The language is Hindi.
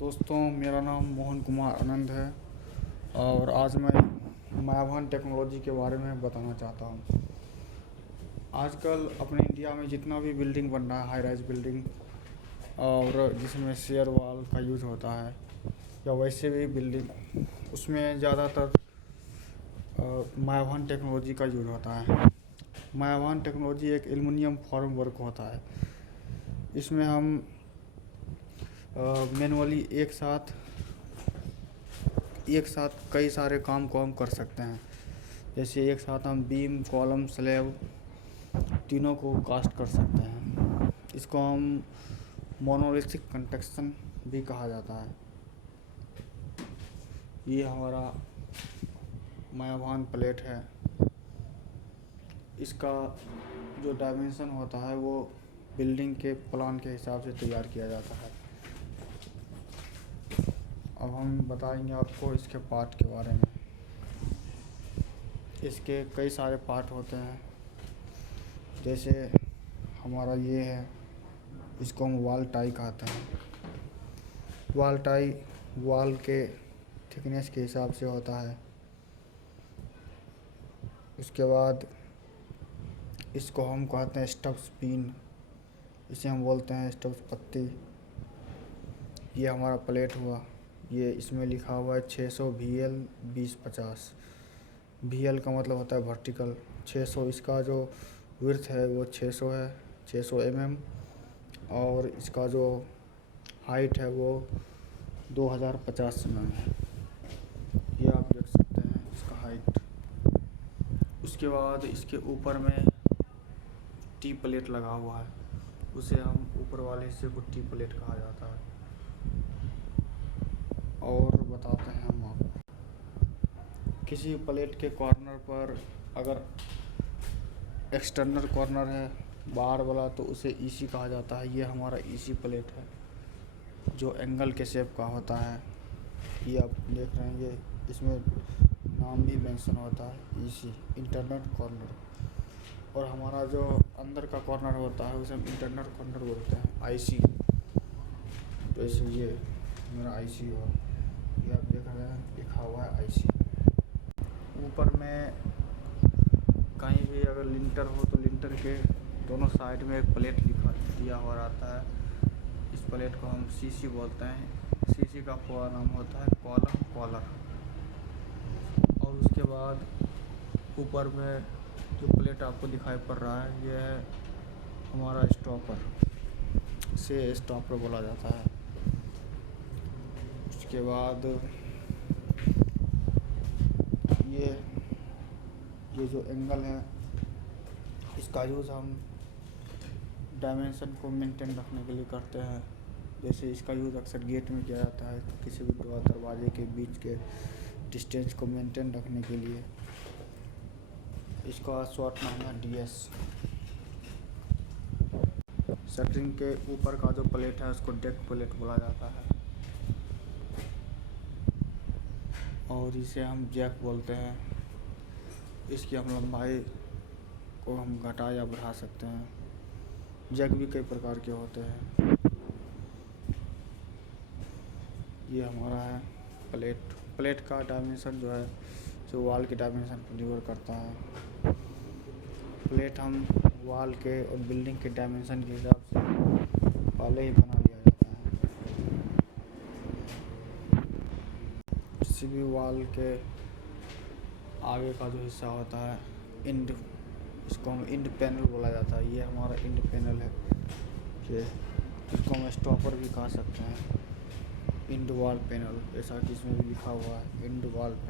दोस्तों, मेरा नाम मोहन कुमार आनंद है और आज मैं मायाभान टेक्नोलॉजी के बारे में बताना चाहता हूँ। आजकल अपने इंडिया में जितना भी बिल्डिंग बन रहा है, हाई राइज बिल्डिंग, और जिसमें शेयर वॉल का यूज़ होता है या वैसे भी बिल्डिंग, उसमें ज़्यादातर मायाभान टेक्नोलॉजी का यूज़ होता है। मायाभान टेक्नोलॉजी एक एल्युमिनियम फॉर्म वर्क होता है। इसमें हम मैनुअली एक साथ कई सारे काम को हम कर सकते हैं। जैसे एक साथ हम बीम, कॉलम, स्लैब तीनों को कास्ट कर सकते हैं। इसको हम मोनोलिथिक कंस्ट्रक्शन भी कहा जाता है। ये हमारा मायाभान प्लेट है। इसका जो डायमेंशन होता है वो बिल्डिंग के प्लान के हिसाब से तैयार किया जाता है। अब हम बताएंगे आपको इसके पार्ट के बारे में। इसके कई सारे पार्ट होते हैं। जैसे हमारा ये है, इसको हम वॉल टाई कहते हैं। वॉल टाई वॉल के थिकनेस के हिसाब से होता है। उसके बाद इसको हम कहते हैं स्टब्स पिन, इसे हम बोलते हैं स्टब्स पत्ती। ये हमारा प्लेट हुआ। ये इसमें लिखा हुआ है 600 VL 2050। VL का मतलब होता है वर्टिकल। 600 इसका जो विड्थ है वो 600 है, 600 mm, और इसका जो हाइट है वो 2050 mm है। ये आप देख सकते हैं इसका हाइट। उसके बाद इसके ऊपर में टी प्लेट लगा हुआ है, उसे हम ऊपर वाले हिस्से को टी प्लेट कहा जाता है। और बताते हैं हम आपको, किसी प्लेट के कॉर्नर पर अगर एक्सटर्नल कॉर्नर है बाहर वाला तो उसे ईसी कहा जाता है। ये हमारा ईसी प्लेट है जो एंगल के शेप का होता है। ये आप देख रहे हैं, ये इसमें नाम भी मेंशन होता है, ईसी, इंटरनल कॉर्नर। और हमारा जो अंदर का कॉर्नर होता है उसे हम इंटरनल कॉर्नर बोलते हैं, आईसी। तो इसे ये मेरा आईसी हुआ। ये आप देख रहे हैं लिखा हुआ है आईसी। ऊपर में कहीं भी अगर लिंटर हो तो लिंटर के दोनों साइड में एक प्लेट दिया हुआ रहता है। इस प्लेट को हम सीसी बोलते हैं। सीसी का पूरा नाम होता है कॉलम कॉलर। और उसके बाद ऊपर में जो प्लेट आपको दिखाई पड़ रहा है, ये है हमारा स्टॉपर, से स्टॉपर बोला जाता है। उसके बाद ये जो एंगल है, इसका यूज़ हम डायमेंशन को मेंटेन रखने के लिए करते हैं। जैसे इसका यूज़ अक्सर गेट में किया जाता है, तो किसी भी दो दरवाजे के बीच के डिस्टेंस को मेंटेन रखने के लिए। इसका शॉर्ट नाम है DS। शटरिंग के ऊपर का जो प्लेट है उसको डेक प्लेट बोला जाता है। और इसे हम जैक बोलते हैं। इसकी हम लंबाई को हम घटा या बढ़ा सकते हैं। जैक भी कई प्रकार के होते हैं। ये हमारा है प्लेट का डायमेंशन जो है जो वॉल के डायमेंशन पर निर्भर करता है। प्लेट हम वॉल के और बिल्डिंग के डायमेंशन के हिसाब से पहले ही बना लिया जाता है। किसी भी वॉल के आगे का जो हिस्सा होता है इंड, इसको हम इंड पैनल बोला जाता है। ये हमारा इंड पैनल है। ये इसको हम स्टॉपर भी कह सकते हैं, इंड वॉल पैनल, जैसा कि इसमें भी लिखा हुआ है इंड वॉल पैनल।